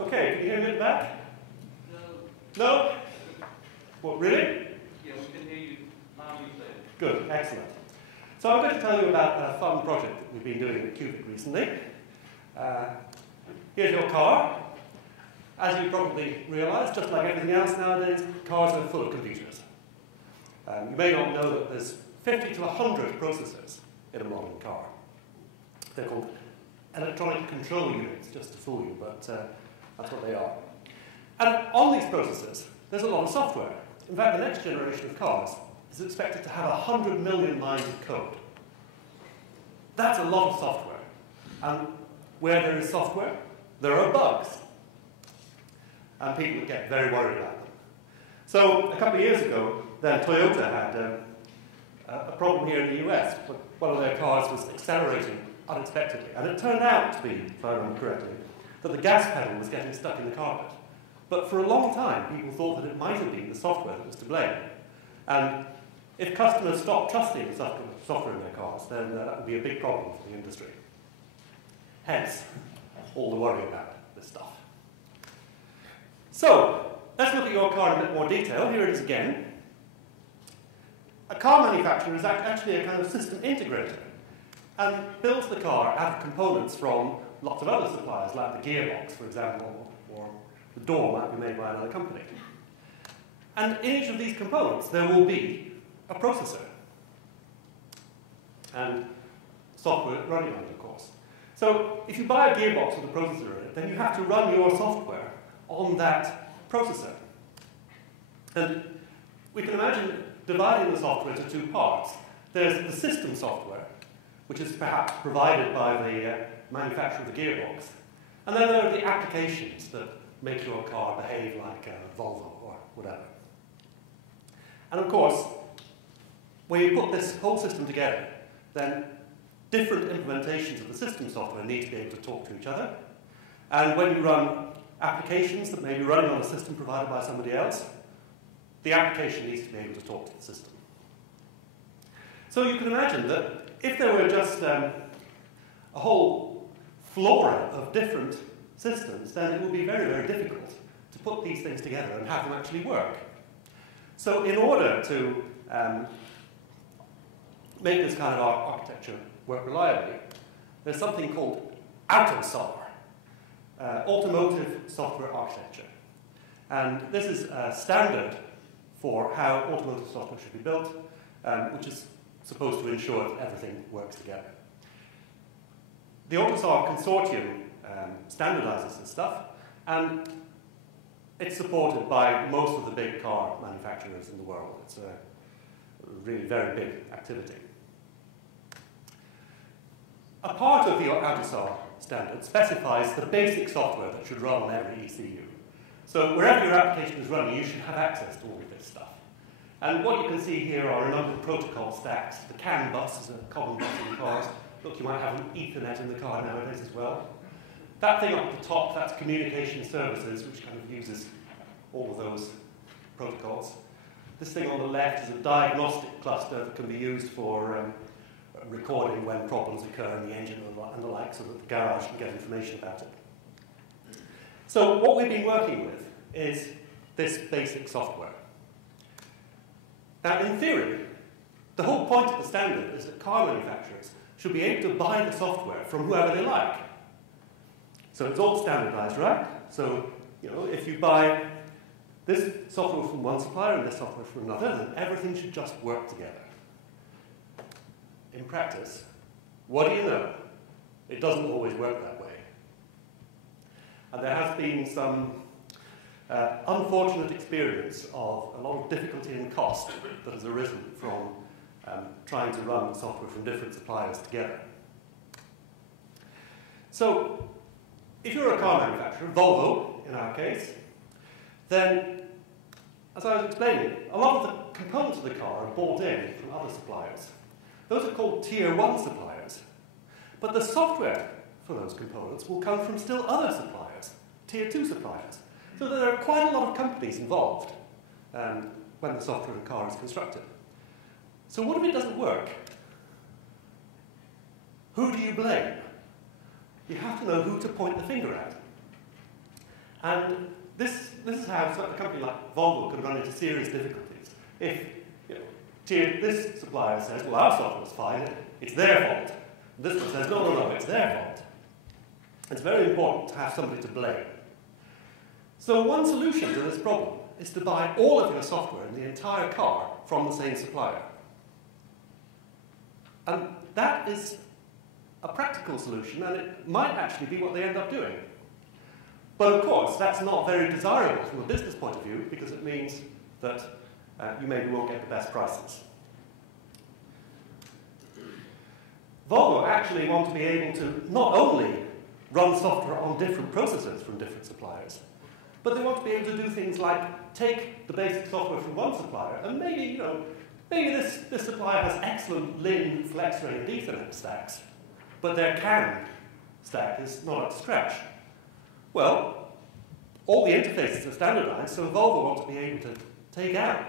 Okay, can you hear me at the back? No. No? What, really? Yeah, we can hear you loud and clear. Good, excellent. So I'm going to tell you about a fun project that we've been doing at Quviq recently. Here's your car. As you probably realise, just like everything else nowadays, cars are full of computers. You may not know that there's 50 to 100 processors in a modern car. They're called electronic control units, just to fool you, but that's what they are. And on these processors, there's a lot of software. In fact, the next generation of cars is expected to have 100 million lines of code. That's a lot of software. And where there is software, there are bugs. And people get very worried about them. So a couple of years ago, then Toyota had a problem here in the US. One of their cars was accelerating unexpectedly. And it turned out to be, if I remember correctly, that the gas pedal was getting stuck in the carpet. But for a long time, people thought that it might have been the software that was to blame. And if customers stopped trusting the software in their cars, then that would be a big problem for the industry. Hence, all the worry about this stuff. So, let's look at your car in a bit more detail. Here it is again. A car manufacturer is actually a kind of system integrator and builds the car out of components from lots of other suppliers, like the gearbox, for example, or the door might be made by another company. And in each of these components, there will be a processor and software running on it, of course. So if you buy a gearbox with a processor in it, then you have to run your software on that processor. And we can imagine dividing the software into two parts. There's the system software, which is perhaps provided by the manufacturer of the gearbox. And then there are the applications that make your car behave like a Volvo or whatever. And of course, when you put this whole system together, then different implementations of the system software need to be able to talk to each other. And when you run applications that may be running on a system provided by somebody else, the application needs to be able to talk to the system. So you can imagine that if there were just a whole flora of different systems, then it would be very, very difficult to put these things together and have them actually work. So in order to make this kind of architecture work reliably, there's something called AUTOSAR, Automotive Software Architecture. And this is a standard for how automotive software should be built, which is supposed to ensure that everything works together. The AUTOSAR consortium standardizes this stuff, and it's supported by most of the big car manufacturers in the world. It's a really very big activity. A part of the AUTOSAR standard specifies the basic software that should run on every ECU. So wherever your application is running, you should have access to all of this stuff. And what you can see here are a number of protocol stacks. The CAN bus is a common bus in cars. Look, you might have an Ethernet in the car nowadays as well. That thing up at the top, that's communication services, which kind of uses all of those protocols. This thing on the left is a diagnostic cluster that can be used for recording when problems occur in the engine and the like, so that the garage can get information about it. So what we've been working with is this basic software. Now, in theory, the whole point of the standard is that car manufacturers should be able to buy the software from whoever they like. So it's all standardized, right? So, you know, if you buy this software from one supplier and this software from another, then everything should just work together. In practice, what do you know? It doesn't always work that way. And there has been some unfortunate experience of a lot of difficulty and cost that has arisen from trying to run software from different suppliers together. So, if you're a car manufacturer, Volvo in our case, then, as I was explaining, a lot of the components of the car are bought in from other suppliers. Those are called Tier 1 suppliers. But the software for those components will come from still other suppliers, Tier 2 suppliers. So there are quite a lot of companies involved when the software in a car is constructed. So what if it doesn't work? Who do you blame? You have to know who to point the finger at. And this is how a company like Volvo can run into serious difficulties. If this supplier says, well, our software's fine, it's their fault. This one says, no, it's their fault. It's very important to have somebody to blame. So one solution to this problem is to buy all of your software in the entire car from the same supplier. And that is a practical solution, and it might actually be what they end up doing. But of course, that's not very desirable from a business point of view, because it means that you maybe won't get the best prices. Volvo actually want to be able to not only run software on different processors from different suppliers, but they want to be able to do things like take the basic software from one supplier, and maybe this supplier has excellent LIN, FlexRay, and Ethernet stacks, but their CAN stack is not up to scratch. Well, all the interfaces are standardized, so Volvo want to be able to take out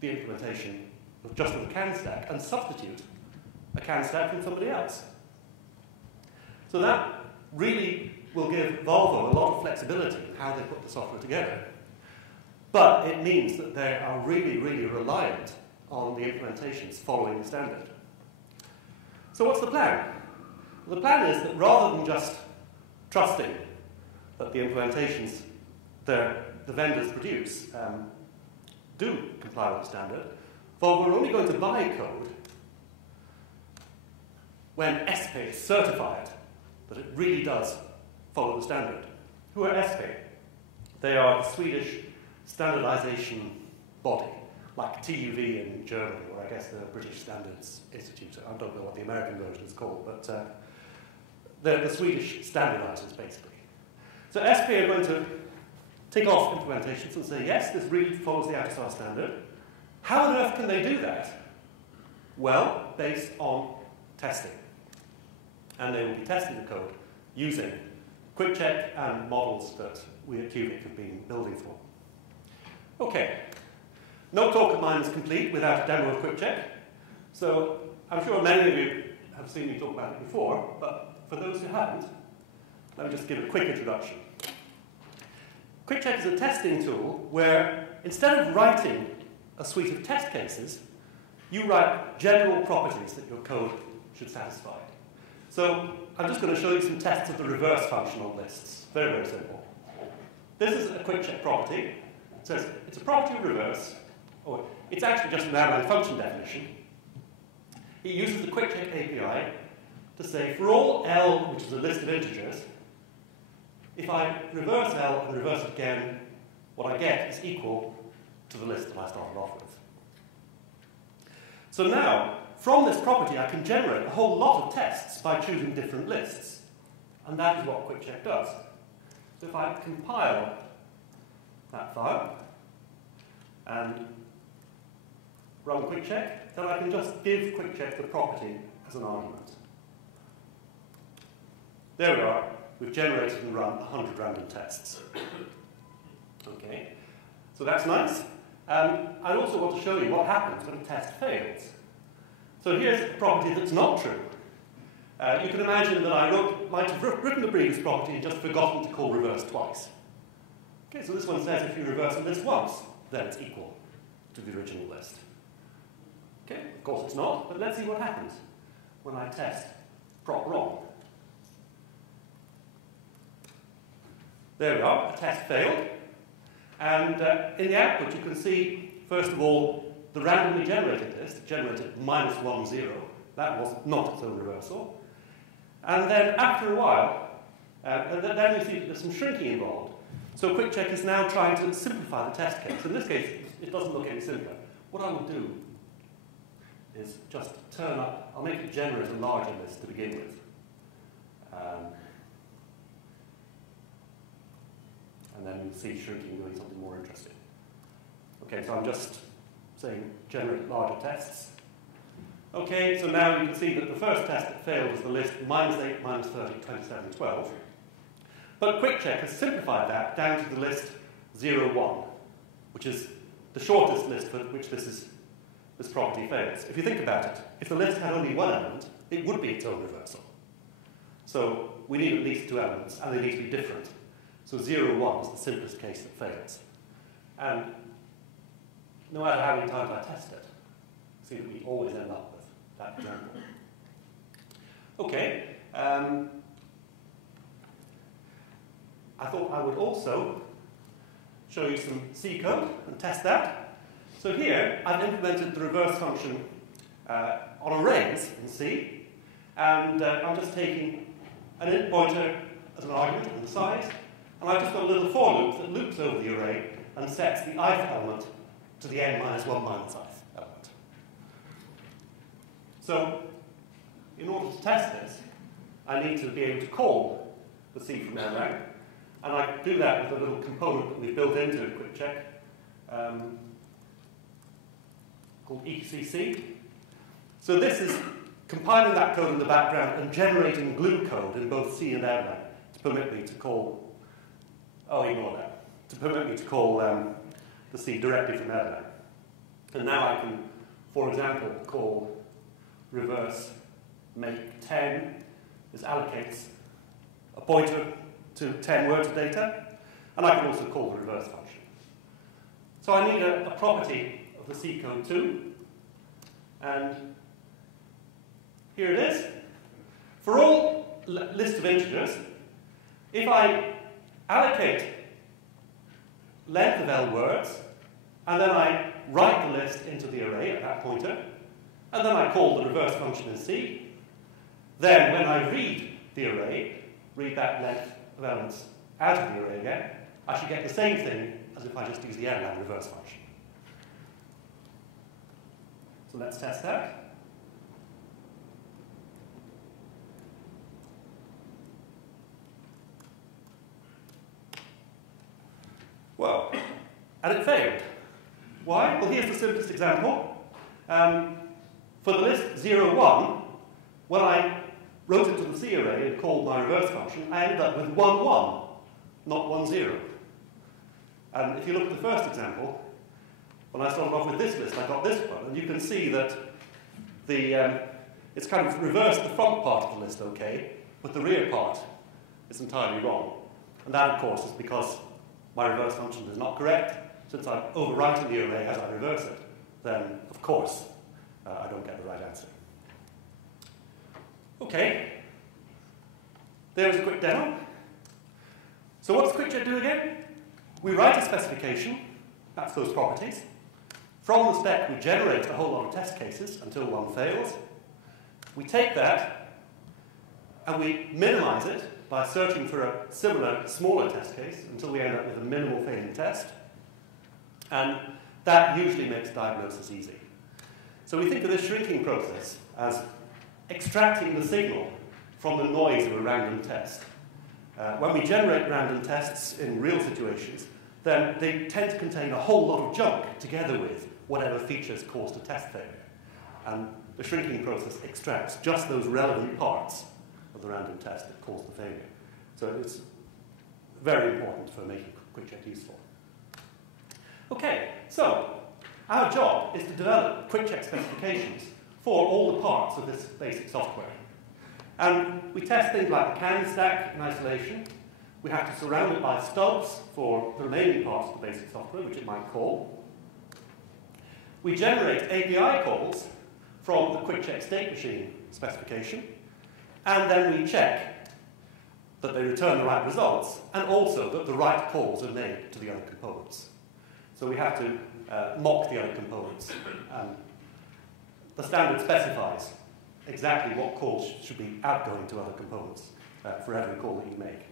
the implementation of just the CAN stack and substitute a CAN stack from somebody else. So that really will give Volvo a lot of flexibility in how they put the software together. But it means that they are really, really reliant on the implementations following the standard. So what's the plan? Well, the plan is that rather than just trusting that the implementations the vendors produce do comply with the standard, Volvo are only going to buy code when SP is certified that it really does follow the standard. Who are SP? They are the Swedish standardization body, like TUV in Germany, or I guess the British Standards Institute. I don't know what the American version is called, but they're the Swedish standardizers, basically. So SP are going to tick off implementations and say, yes, this really follows the AUTOSAR standard. How on earth can they do that? Well, based on testing. And they will be testing the code using QuickCheck and models that we at Quviq have been building for. Okay, no talk of mine is complete without a demo of QuickCheck. So I'm sure many of you have seen me talk about it before, but for those who haven't, let me just give a quick introduction. QuickCheck is a testing tool where instead of writing a suite of test cases, you write general properties that your code should satisfy. So I'm just going to show you some tests of the reverse function on lists. Very, very simple. This is a QuickCheck property. It says it's a property of reverse, or it's actually just an Erlang function definition. It uses the QuickCheck API to say for all L, which is a list of integers, if I reverse L and reverse it again, what I get is equal to the list that I started off with. So now, from this property, I can generate a whole lot of tests by choosing different lists. And that is what QuickCheck does. So if I compile that file and run QuickCheck, then I can just give QuickCheck the property as an argument. There we are. We've generated and run 100 random tests. Okay, so that's nice. I also want to show you what happens when a test fails. So here's a property that's not true. You can imagine that I might have written the previous property and just forgotten to call reverse twice. Okay, so this one says if you reverse a list once, then it's equal to the original list. Okay, of course it's not, but let's see what happens when I test prop wrong. There we are, a test failed. And in the output you can see, first of all, the randomly generated list generated -1, 0. That was not its own reversal. And then after a while, then you see that there's some shrinking involved. So QuickCheck is now trying to simplify the test case. In this case, it doesn't look any simpler. What I will do is just turn up, I'll make it generate a larger list to begin with. And then you'll see shrinking doing something more interesting. Okay, so I'm just saying generate larger tests. Okay, so now you can see that the first test that failed was the list -8, -30, 27, 12. But QuickCheck has simplified that down to the list 0, 1, which is the shortest list for which this property fails. If you think about it, if the list had only one element, it would be its own reversal. So we need at least 2 elements, and they need to be different So 0, 1 is the simplest case that fails. And no matter how many times I test it, see that we always end up with that example. Okay. I thought I would also show you some C code and test that. So here, I've implemented the reverse function on arrays in C, and I'm just taking an int pointer as an argument in the size, and I've just got a little for loop that loops over the array and sets the ith element to the n minus 1 minus ith element. So, in order to test this, I need to be able to call the C from Erlang, and I do that with a little component that we've built into QuickCheck called ECC. So this is compiling that code in the background and generating glue code in both C and Erlang to permit me to call, ignore that, to permit me to call the C directly from Erlang. And now I can, for example, call reverse make 10. This allocates a pointer to 10 words of data, and I can also call the reverse function. So I need a property of the C code too, and here it is. For all list of integers, if I allocate length of L words, and then I write the list into the array at that pointer, and then I call the reverse function in C, then when I read the array, read that length of elements out of the array again, I should get the same thing as if I just use the Erlang reverse function. So let's test that. Well, and it failed. Why? Well, here's the simplest example. For the list 0, 1, when I wrote it to the C array and called my reverse function, I ended up with 1, 1, not 1, 0. And if you look at the first example, when I started off with this list, I got this one, and you can see that it's kind of reversed the front part of the list okay, but the rear part is entirely wrong. And that, of course, is because my reverse function is not correct. Since I'm overwriting the array as I reverse it, then, of course, I don't get the right answer. Okay, there's a quick demo. So what does QuickCheck do again? We write a specification, that's those properties. From the spec, we generate a whole lot of test cases until one fails. We take that and we minimize it by searching for a similar, smaller test case until we end up with a minimal failing test. And that usually makes diagnosis easy. So we think of this shrinking process as extracting the signal from the noise of a random test. When we generate random tests in real situations, then they tend to contain a whole lot of junk together with whatever features caused a test failure. And the shrinking process extracts just those relevant parts of the random test that caused the failure. So it's very important for making QuickCheck useful. Okay, so our job is to develop QuickCheck specifications for all the parts of this basic software. And we test things like the CAN stack in isolation. We have to surround it by stubs for the remaining parts of the basic software, which it might call. We generate API calls from the QuickCheck state machine specification, and then we check that they return the right results, and also that the right calls are made to the other components. So we have to mock the other components. The standard specifies exactly what calls should be outgoing to other components for every call that you make.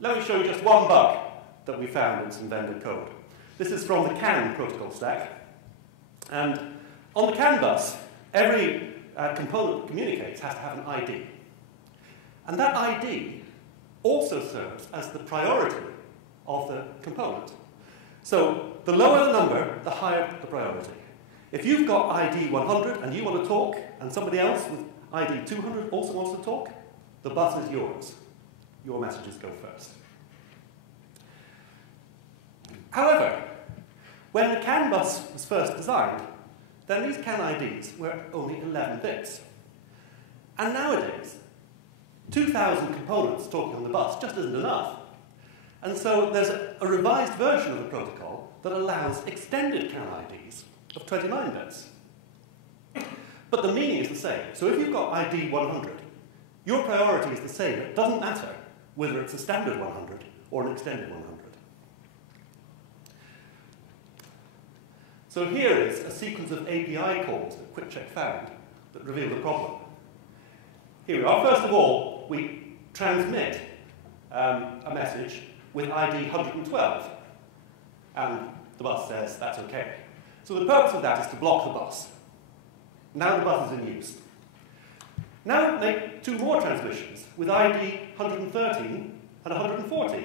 Let me show you just one bug that we found in some vendor code. This is from the CAN protocol stack. And on the CAN bus, every component that communicates has to have an ID. And that ID also serves as the priority of the component. So the lower the number, the higher the priority. If you've got ID 100 and you want to talk, and somebody else with ID 200 also wants to talk, the bus is yours. Your messages go first. However, when the CAN bus was first designed, then these CAN IDs were only 11 bits. And nowadays, 2,000 components talking on the bus just isn't enough. And so there's a revised version of the protocol that allows extended CAN IDs of 29 bits. But the meaning is the same. So if you've got ID 100, your priority is the same. It doesn't matter whether it's a standard 100 or an extended 100. So here is a sequence of API calls that QuickCheck found that reveal the problem. Here we are. First of all, we transmit a message with ID 112. And the bus says that's OK. So the purpose of that is to block the bus. Now the bus is in use. Now make two more transmissions with ID 113 and 114.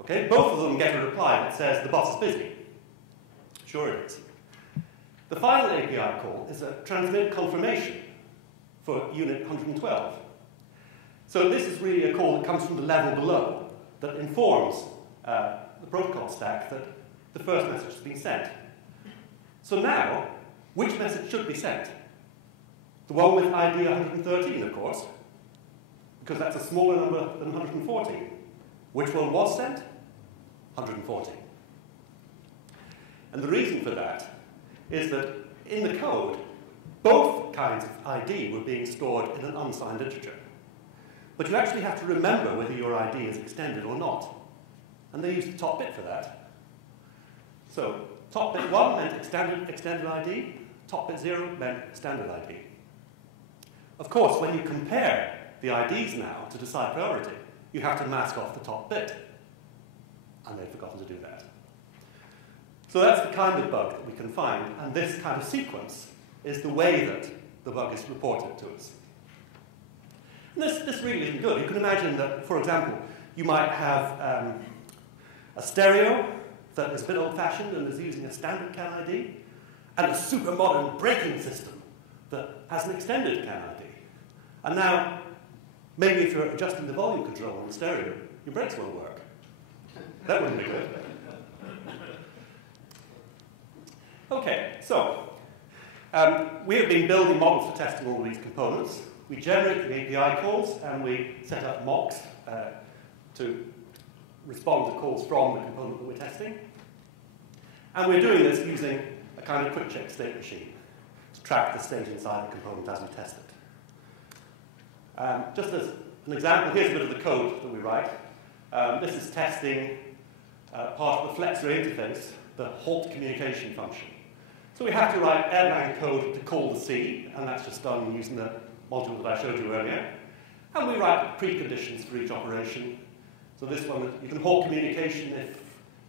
Okay, both of them get a reply that says the bus is busy. Sure it is. The final API call is a transmit confirmation for unit 112. So this is really a call that comes from the level below that informs the protocol stack that the first message has been sent. So now, which message should be sent? The one with ID 113, of course, because that's a smaller number than 114. Which one was sent? 114. And the reason for that is that in the code, both kinds of ID were being stored in an unsigned integer. But you actually have to remember whether your ID is extended or not. And they use the top bit for that. So top bit 1 meant extended ID, top bit 0 meant standard ID. Of course, when you compare the IDs now to decide priority, you have to mask off the top bit. And they've forgotten to do that. So that's the kind of bug that we can find, and this kind of sequence is the way that the bug is reported to us. And this really isn't good. You can imagine that, for example, you might have a stereo that is a bit old-fashioned and is using a standard CAN ID, and a super modern braking system that has an extended CAN ID. And now, maybe if you're adjusting the volume control on the stereo, your brakes won't work. That wouldn't be good. Okay, so we have been building models for testing all of these components. We generate the API calls, and we set up mocks to respond to calls from the component that we're testing. And we're doing this using a kind of QuickCheck state machine to track the state inside the component as we test it. Just as an example, here's a bit of the code that we write. This is testing part of the flexor interface, the halt communication function. So we have to write Erlang code to call the C, and that's just done using the module that I showed you earlier. And we write preconditions for each operation. So this one, you can halt communication if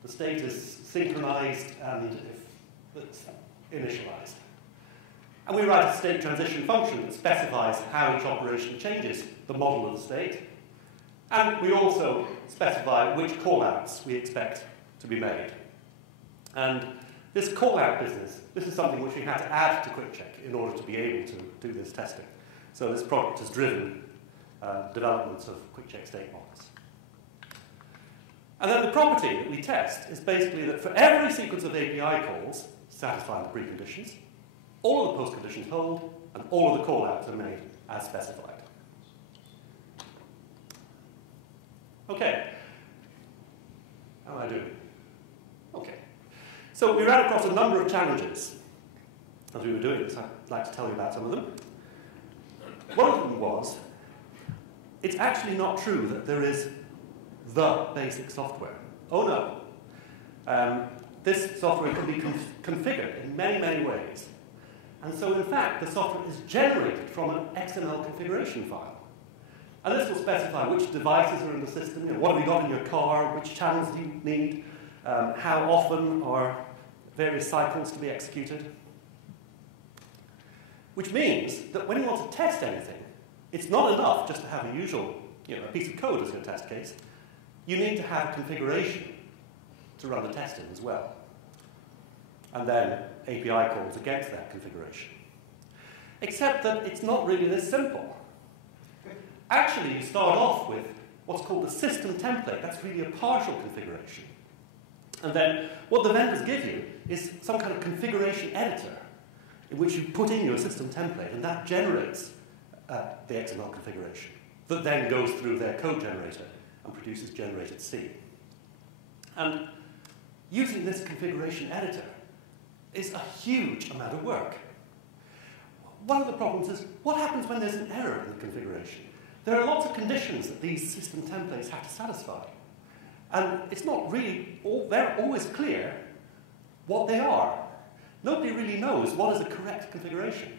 the state is synchronized and if it's initialized. And we write a state transition function that specifies how each operation changes the model of the state. And we also specify which callouts we expect to be made. And this callout business, this is something which we had to add to QuickCheck in order to be able to do this testing. So this project has driven development of QuickCheck state models. And then the property that we test is basically that for every sequence of API calls satisfying the preconditions, all of the postconditions hold, and all of the callouts are made as specified. Okay. How am I doing? Okay. So we ran across a number of challenges as we were doing this. I'd like to tell you about some of them. One of them was, it's actually not true that there is the basic software. Oh no. This software can be configured in many, many ways. And so in fact, the software is generated from an XML configuration file. And this will specify which devices are in the system, what have you got in your car, which channels do you need, how often are various cycles to be executed. Which means that when you want to test anything, it's not enough just to have a usual a piece of code as your test case. You need to have configuration to run the testing as well. And then API calls against that configuration. Except that it's not really this simple. Actually, you start off with what's called a system template. That's really a partial configuration. And then what the vendors give you is some kind of configuration editor in which you put in your system template, and that generates the XML configuration. that then goes through their code generator and produces generated C. And using this configuration editor is a huge amount of work. One of the problems is, what happens when there's an error in the configuration? There are lots of conditions that these system templates have to satisfy. And it's not really always clear what they are. Nobody really knows what is the correct configuration.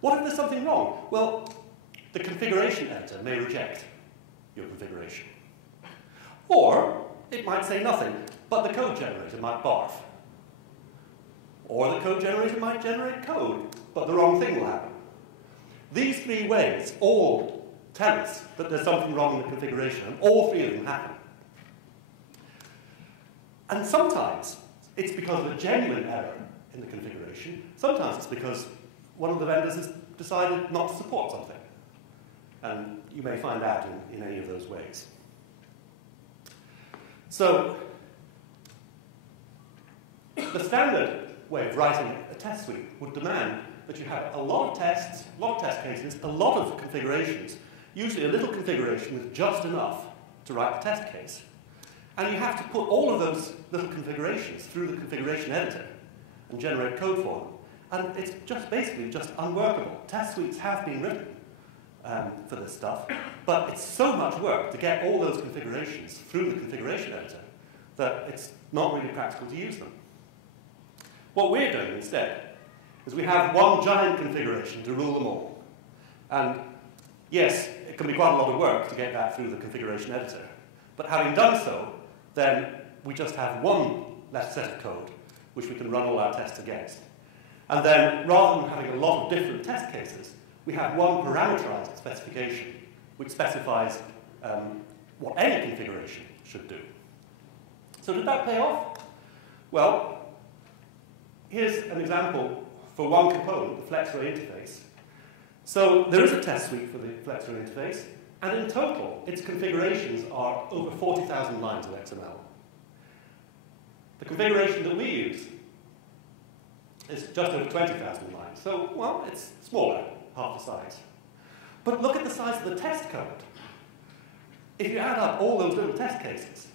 What if there's something wrong? Well, the configuration editor may reject your configuration. Or it might say nothing, but the code generator might barf. Or the code generator might generate code, but the wrong thing will happen. These three ways all tell us that there's something wrong in the configuration, and all three of them happen. And sometimes it's because of a genuine error in the configuration. Sometimes it's because one of the vendors has decided not to support something. And you may find out in any of those ways. So the standard way of writing a test suite would demand that you have a lot of tests, a lot of test cases, a lot of configurations, usually a little configuration with just enough to write the test case. And you have to put all of those little configurations through the configuration editor and generate code for them. And it's just basically just unworkable. Test suites have been written for this stuff, but it's so much work to get all those configurations through the configuration editor that it's not really practical to use them. What we're doing instead is we have one giant configuration to rule them all. And yes, it can be quite a lot of work to get that through the configuration editor. But having done so, then we just have one left set of code which we can run all our tests against. And then, rather than having a lot of different test cases, we have one parameterized specification which specifies what any configuration should do. So did that pay off? Well, here's an example for one component, the FlexRay interface. So there is a test suite for the FlexRay interface, and in total, its configurations are over 40,000 lines of XML. The configuration that we use is just over 20,000 lines. So, well, it's smaller, half the size. But look at the size of the test code. If you add up all those little test cases,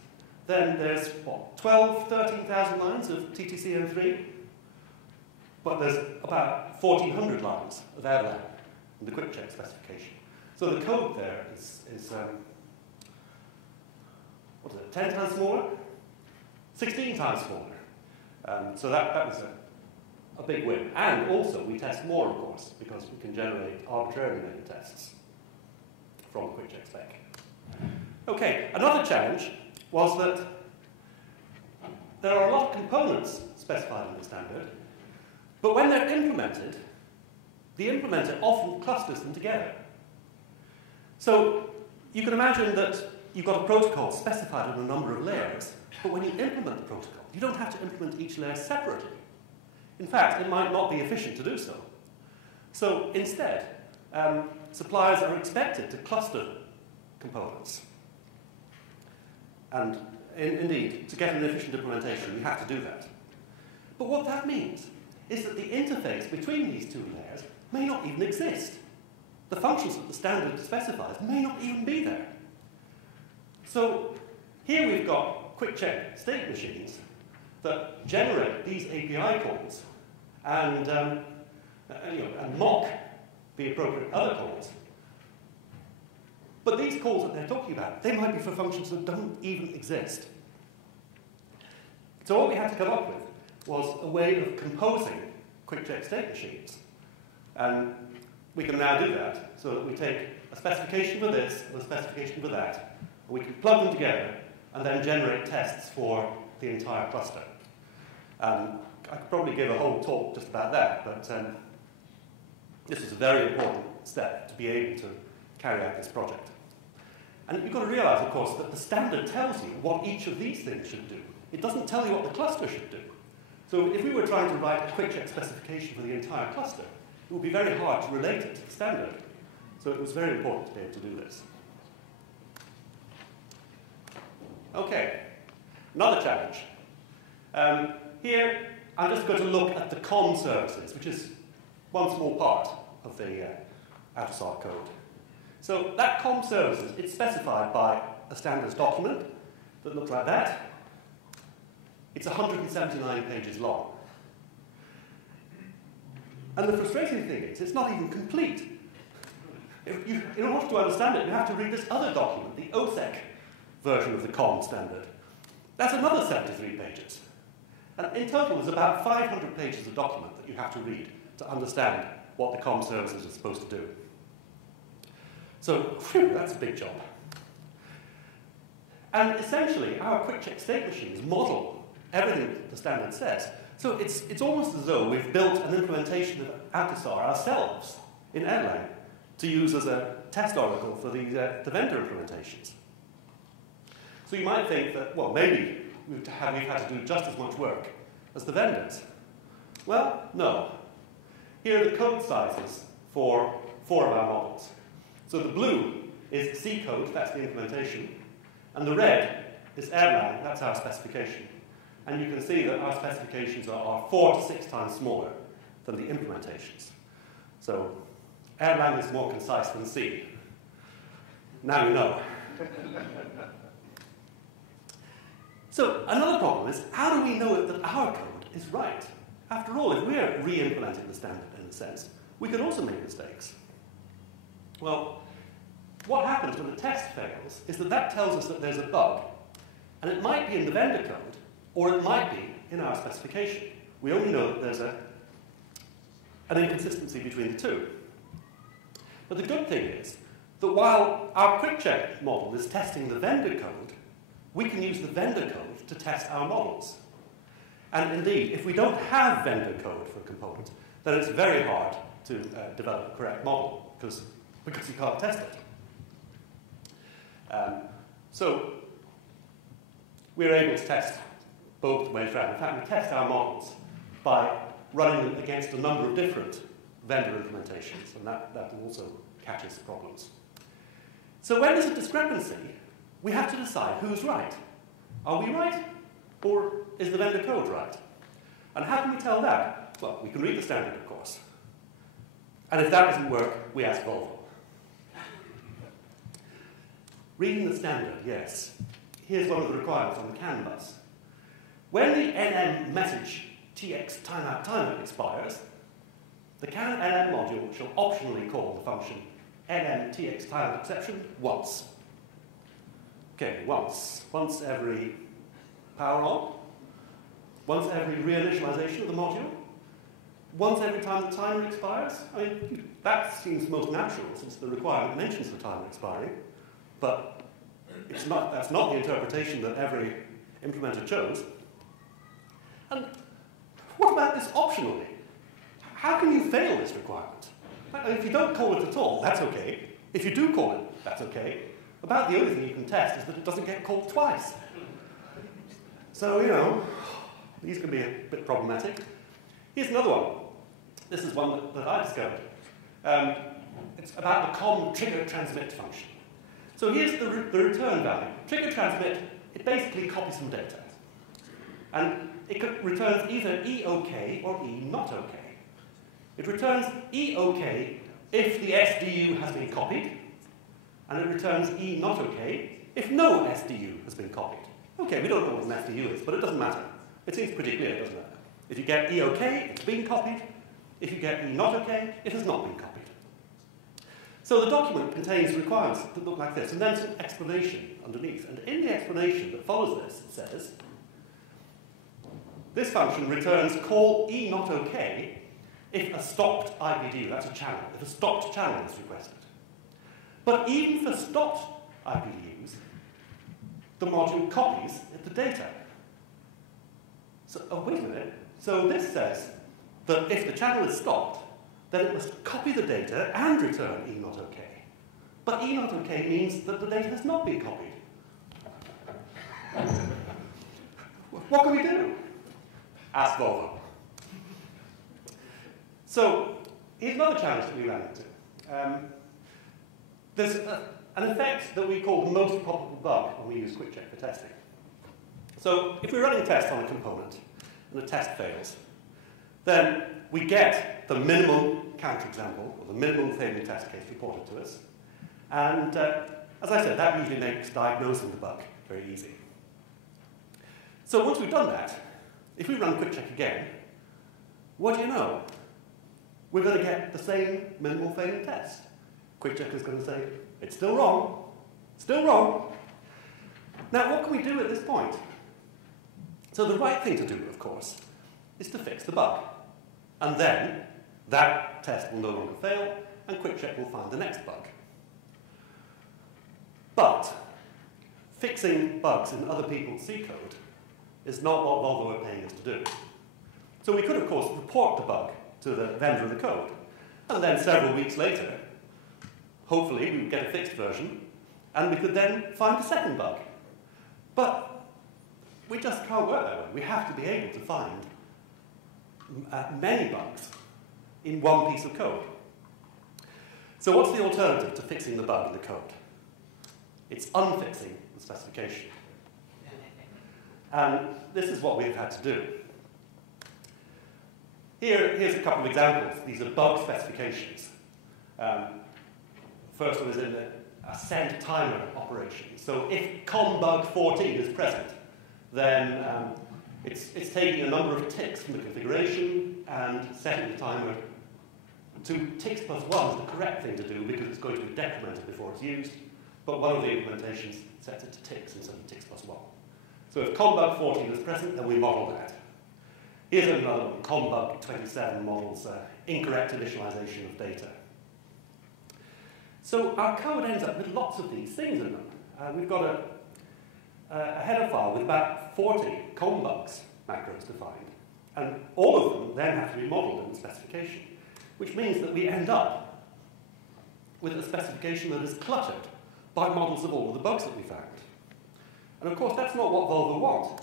then there's, what, 13,000 lines of TTCM3? But there's about 1,400 lines of Erlang in the QuickCheck specification. So the code there is what is it, 10 times smaller? 16 times smaller. So that was a big win. And also, we test more, of course, because we can generate arbitrarily many tests from the QuickCheck spec. Okay, another challenge was that there are a lot of components specified in the standard, but when they're implemented, the implementer often clusters them together. So you can imagine that you've got a protocol specified in a number of layers, but when you implement the protocol, you don't have to implement each layer separately. In fact, it might not be efficient to do so. So instead, suppliers are expected to cluster components. And indeed, to get an efficient implementation, you have to do that. But what that means is that the interface between these two layers may not even exist. The functions that the standard specifies may not even be there. So here we've got QuickCheck state machines that generate these API calls and mock the appropriate other calls. But these calls that they're talking about, they might be for functions that don't even exist. So what we had to come up with was a way of composing QuickCheck state machines. And we can now do that, so that we take a specification for this and a specification for that, and we can plug them together and then generate tests for the entire cluster. I could probably give a whole talk just about that, but this is a very important step to be able to carry out this project. And you've got to realize, of course, that the standard tells you what each of these things should do. It doesn't tell you what the cluster should do. So if we were trying to write a QuickCheck specification for the entire cluster, it would be very hard to relate it to the standard. So it was very important to be able to do this. Okay, another challenge. Here, I'm just going to look at the con services, which is one small part of the AUTOSAR code. So that COM services, it's specified by a standards document that looks like that. It's 179 pages long. And the frustrating thing is, it's not even complete. In order to understand it, you have to read this other document, the OSEC version of the COM standard. That's another 73 pages. And in total, there's about 500 pages of document that you have to read to understand what the COM services are supposed to do. So, phew, that's a big job. And essentially, our QuickCheck state machines model everything the standard says. So it's almost as though we've built an implementation of AUTOSAR ourselves in Erlang to use as a test oracle for the vendor implementations. So you might think that, well, maybe we've had to do just as much work as the vendors. Well, no. Here are the code sizes for 4 of our models. So the blue is C code, that's the implementation, and the red is Erlang, that's our specification. And you can see that our specifications are 4 to 6 times smaller than the implementations. So Erlang is more concise than C. Now you know. So another problem is, how do we know that our code is right? After all, if we're re-implementing the standard in a sense, we could also make mistakes. Well, what happens when a test fails is that that tells us that there's a bug. And it might be in the vendor code, or it might be in our specification. We only know that there's an inconsistency between the two. But the good thing is that while our QuickCheck model is testing the vendor code, we can use the vendor code to test our models. And indeed, if we don't have vendor code for a component, then it's very hard to develop a correct model, because you can't test it. So we're able to test both ways around. In fact, we test our models by running them against a number of different vendor implementations, and that also catches problems. So when there's a discrepancy, we have to decide who's right. Are we right, or is the vendor code right? And how can we tell that? Well, we can read the standard, of course. And if that doesn't work, we ask Volvo. Reading the standard, yes. Here's one of the requirements on the CAN bus. When the NM message TX timeout expires, the CAN NM module shall optionally call the function NM TX timeout exception once. Okay, once. Once every power on. Once every reinitialization of the module. Once every time the timer expires. I mean, that seems most natural since the requirement mentions the timer expiring. But that's not the interpretation that every implementer chose. And what about this optionally? How can you fail this requirement? I mean, if you don't call it at all, that's okay. If you do call it, that's okay. About the only thing you can test is that it doesn't get called twice. So, you know, these can be a bit problematic. Here's another one. This is one that I discovered. It's about the COM trigger transmit function. So here's the return value. Trigger transmit, it basically copies some data. And it returns either E OK or E not OK. It returns E OK if the SDU has been copied, and it returns E not OK if no SDU has been copied. OK, we don't know what an SDU is, but it doesn't matter. It seems pretty clear, doesn't it? If you get E OK, it's been copied. If you get E not OK, it has not been copied. So the document contains requirements that look like this, and then some explanation underneath. And in the explanation that follows this, it says, this function returns call E not OK if a stopped IPDU, that's a channel, if a stopped channel is requested. But even for stopped IPDUs, the module copies the data. So, oh, wait a minute. So this says that if the channel is stopped, then it must copy the data and return E not OK. But E not OK means that the data has not been copied. What can we do? Ask Volvo. So here's another challenge that we ran into. There's an effect that we call the most probable bug when we use QuickCheck for testing. So if we're running a test on a component and the test fails, then we get the minimum counterexample, or the minimum failing test case reported to us, And as I said, that usually makes diagnosing the bug very easy. So once we've done that, if we run QuickCheck again, what do you know? We're going to get the same minimal failing test. QuickCheck is going to say, it's still wrong, still wrong. Now, what can we do at this point? So the right thing to do, of course, is to fix the bug. And then that test will no longer fail, and QuickCheck will find the next bug. But fixing bugs in other people's C code is not what Volvo are paying us to do. So we could, of course, report the bug to the vendor of the code. And then several weeks later, hopefully we would get a fixed version, and we could then find the second bug. But we just can't work that way. We have to be able to find many bugs in one piece of code. So what's the alternative to fixing the bug in the code? It's unfixing the specification. And this is what we've had to do. Here's a couple of examples. These are bug specifications. First one is in a send timer operation. So if conbug14 is present, then it's taking a number of ticks from the configuration and setting the timer to ticks plus 1 is the correct thing to do because it's going to be decremented before it's used. But one of the implementations sets it to ticks instead of ticks plus 1. So if conbug14 is present, then we model that. Here's another one, conbug27 models incorrect initialization of data. So our code ends up with lots of these things in them. We've got a header file with about 40 conbugs macros defined. And all of them then have to be modeled in the specification, which means that we end up with a specification that is cluttered by models of all of the bugs that we found. And of course, that's not what Volvo want.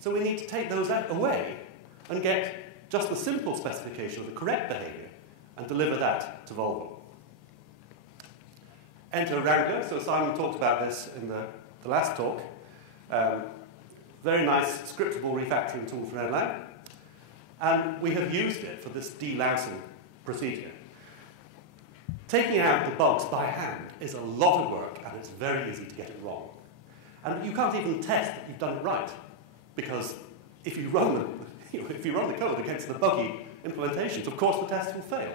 So we need to take those away and get just the simple specification of the correct behavior and deliver that to Volvo. Enter Wrangler. So Simon talked about this in the last talk. Very nice scriptable refactoring tool from Erlang. And we have used it for this delousing procedure. Taking out the bugs by hand is a lot of work, and it's very easy to get it wrong. And you can't even test that you've done it right, because if you run the code against the buggy implementations, of course the test will fail.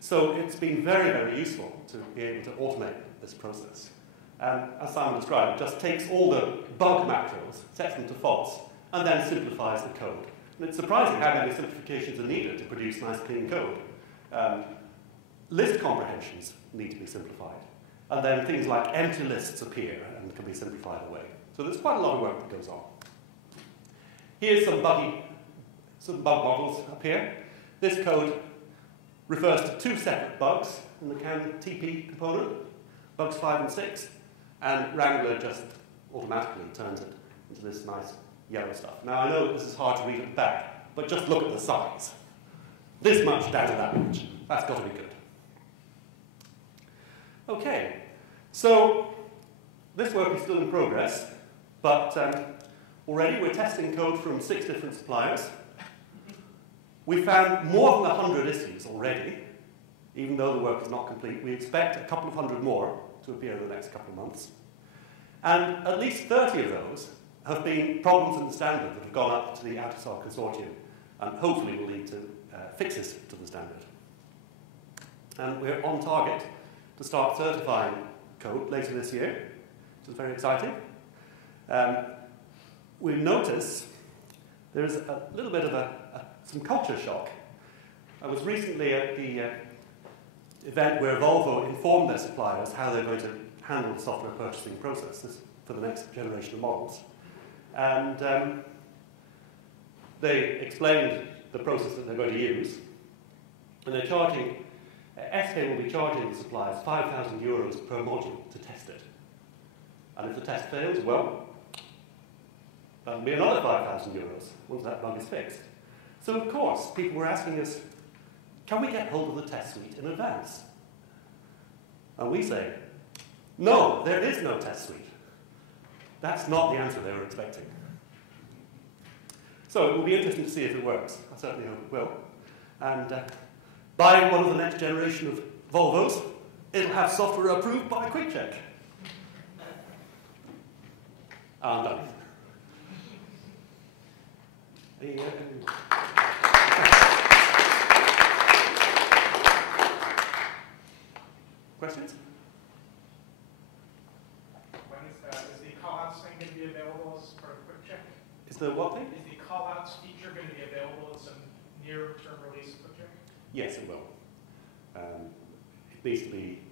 So it's been very, very useful to be able to automate this process. And as Simon described, it just takes all the bug macros, sets them to false, and then simplifies the code. And it's surprising how many simplifications are needed to produce nice, clean code. List comprehensions need to be simplified. And then things like empty lists appear and can be simplified away. So there's quite a lot of work that goes on. Here's some bug models up here. This code refers to two separate bugs in the CAN TP component, bugs 5 and 6, and Wrangler just automatically turns it into this nice yellow stuff. Now I know this is hard to read at the back, but just look at the size. This much down to that much. That's got to be good. Okay, so this work is still in progress, but already we're testing code from 6 different suppliers. We found more than 100 issues already, even though the work is not complete. We expect a couple of hundred more to appear in the next couple of months. And at least 30 of those have been problems in the standard that have gone up to the AUTOSAR consortium and hopefully will lead to fixes to the standard. And we're on target to start certifying code later this year, which is very exciting. We notice there is a little bit of some culture shock. I was recently at the event where Volvo informed their suppliers how they're going to handle the software purchasing process for the next generation of models. And they explained the process that they're going to use. And they're charging, SK will be charging the suppliers €5,000 per module to test it. And if the test fails, well, that'll be another €5,000 once that bug is fixed. So of course, people were asking us, can we get hold of the test suite in advance? And we say, no, there is no test suite. That's not the answer they were expecting. So it will be interesting to see if it works. I certainly hope it will. And buy one of the next generation of Volvos, it'll have software approved by QuickCheck. I'm done. Questions? When is the callouts thing going to be available as part of QuickCheck? Is the what thing? Is the callouts feature going to be available as some near-term release of QuickCheck? Yes, it will. It needs to be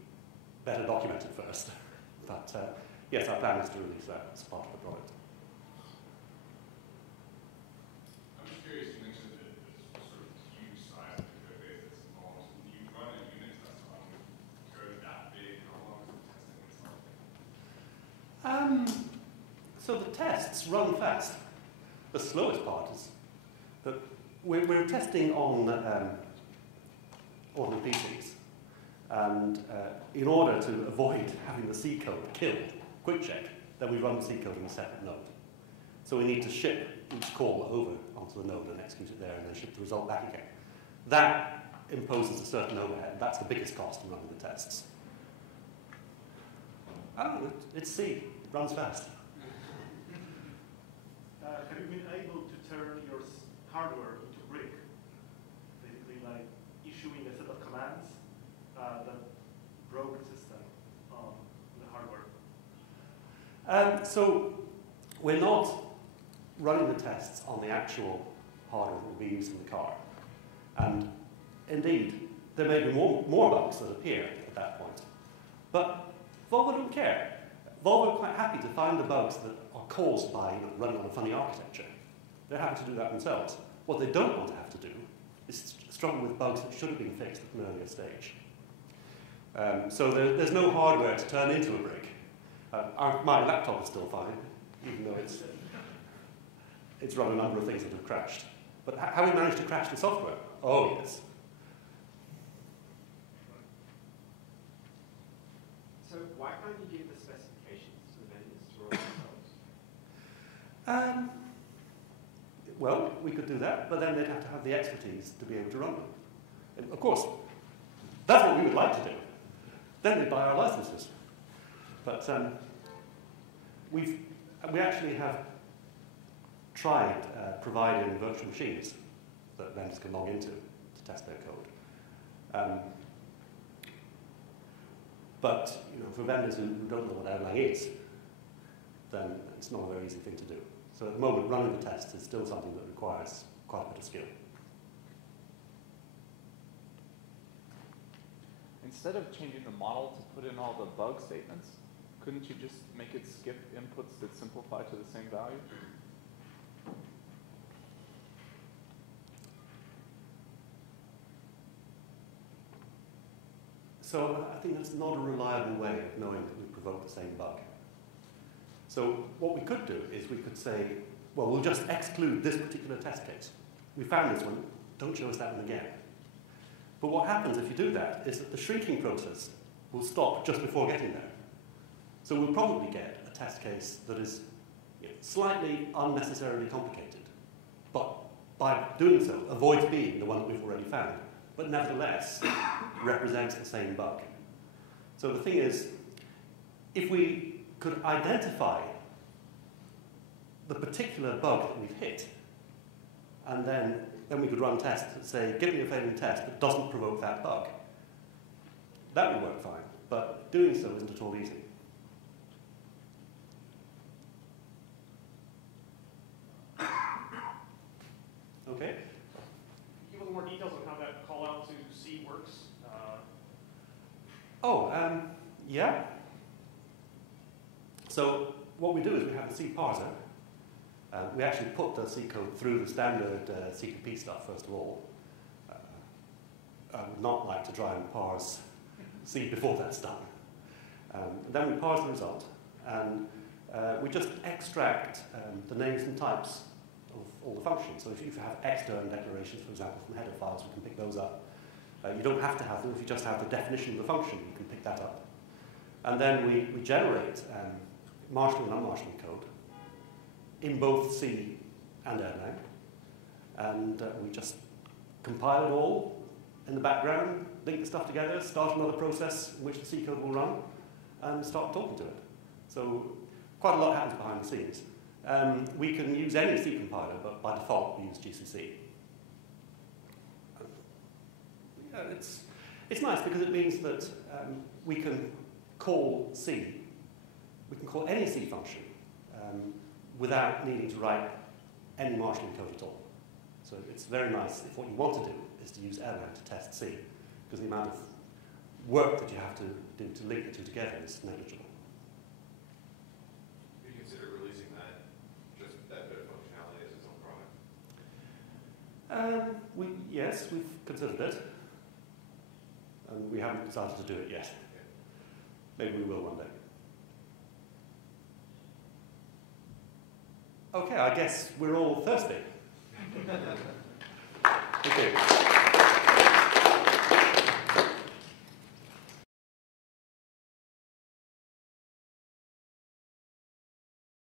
better documented first. But yes, our plan is to release that as part of the product. I'm just curious, you mentioned that this sort of huge size of the code base that's involved. Do you run a unit test on code that big? How long is the testing itself? So the tests run fast. The slowest part is that we're testing on the PCs. And in order to avoid having the C code kill QuickCheck, then we run the C code in a separate node. So we need to ship each call over onto the node and execute it there and then ship the result back again. That imposes a certain overhead. That's the biggest cost in running the tests. Oh, it's C. It runs fast. Have you been able to turn your hardware into brick? Basically, like issuing a set of commands that broke the system in the hardware? So we're not running the tests on the actual hardware that will be used in the car. And indeed, there may be more bugs that appear at that point. But Volvo don't care. Volvo are quite happy to find the bugs that are caused by running on a funny architecture. They're happy to do that themselves. What they don't want to have to do is struggle with bugs that should have been fixed at an earlier stage. So there's no hardware to turn into a brick. My laptop is still fine, even though it's run a number of things that have crashed. But how we managed to crash the software? Oh, yes. So why can't you give the specifications to the vendors to run themselves? Well, we could do that, but then they'd have to have the expertise to be able to run them. And of course, that's what we would like to do. Then they'd buy our licenses. But we actually have tried providing virtual machines that vendors can log into to test their code. But for vendors who don't know what Erlang is, then it's not a very easy thing to do. So at the moment, running the tests is still something that requires quite a bit of skill. Instead of changing the model to put in all the bug statements, couldn't you just make it skip inputs that simplify to the same value? So I think that's not a reliable way of knowing that we provoke the same bug. So what we could do is we could say, well, we'll just exclude this particular test case. We found this one, don't show us that one again. But what happens if you do that is that the shrinking process will stop just before getting there. So we'll probably get a test case that is slightly unnecessarily complicated, but by doing so, avoids being the one that we've already found, but nevertheless represents the same bug. So the thing is, if we could identify the particular bug that we've hit, and then we could run tests that say, give me a failing test that doesn't provoke that bug. That would work fine, but doing so isn't at all easy. Okay? Give a little more details on how that call out to C works. Yeah. So what we do is we have a C parser. We actually put the C code through the standard CQP stuff, first of all. I would not like to try and parse C before that's done. Then we parse the result, and we just extract the names and types of all the functions. So if you have external declarations, for example, from header files, we can pick those up. You don't have to have them. If you just have the definition of the function, you can pick that up. And then we generate marshalling and unmarshalling code in both C and Erlang. And we just compile it all, in the background, link the stuff together, start another process in which the C code will run, and start talking to it. So quite a lot happens behind the scenes. We can use any C compiler, but by default we use GCC. Yeah, it's nice because it means that we can call C. We can call any C function without needing to write any marshalling code at all. So it's very nice if what you want to do is to use Erlang to test C, because the amount of work that you have to do to link the two together is negligible. Do you consider releasing that, just that bit of functionality as its own product? Yes, we've considered it. And we haven't decided to do it yet. Maybe we will one day. Okay, I guess we're all thirsty.